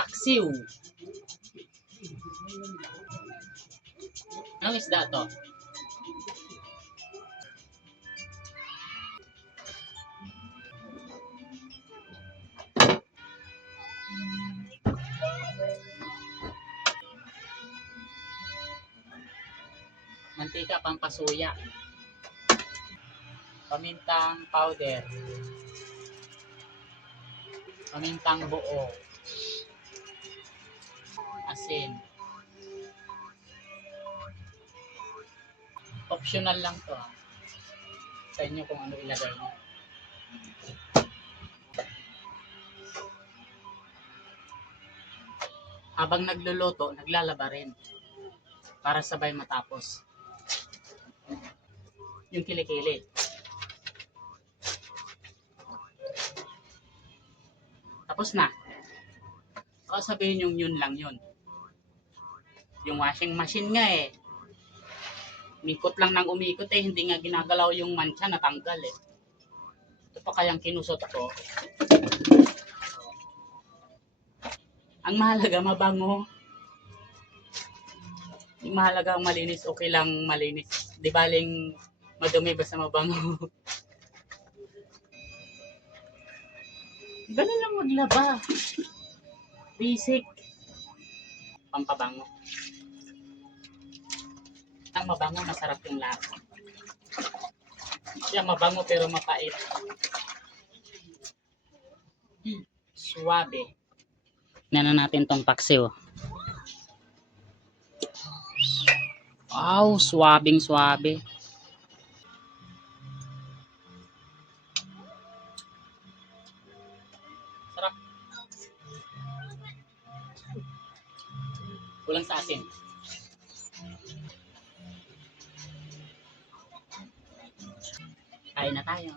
Paksiw. Anong isda to? Mantika pampasuya. Pamintang powder. Pamintang buo. Asin. Optional lang to. Sa inyo kung ano ilagay niyo. Habang nagluluto, naglalaba rin. Para sabay matapos. Yung kilikili. Tapos na. O sabihin yung yun lang yun. Yung washing machine nga eh. Umikot lang ng umikot eh. Hindi nga ginagalaw yung mancha, natanggal eh. Ito pa kayang kinusot ko. Ang mahalaga, mabango. Yung mahalaga ang malinis, okay lang malinis. Di baling madumi basta mabango. Ganun lang maglaba. Basic. Pampabango. Ang mabango, masarap yung lasa. Siya mabango pero mapait. Suwabe. Tingnan natin tong paksiw. Wow, swabing swabe. Sarap. Kulang sa asin. Kain na tayo.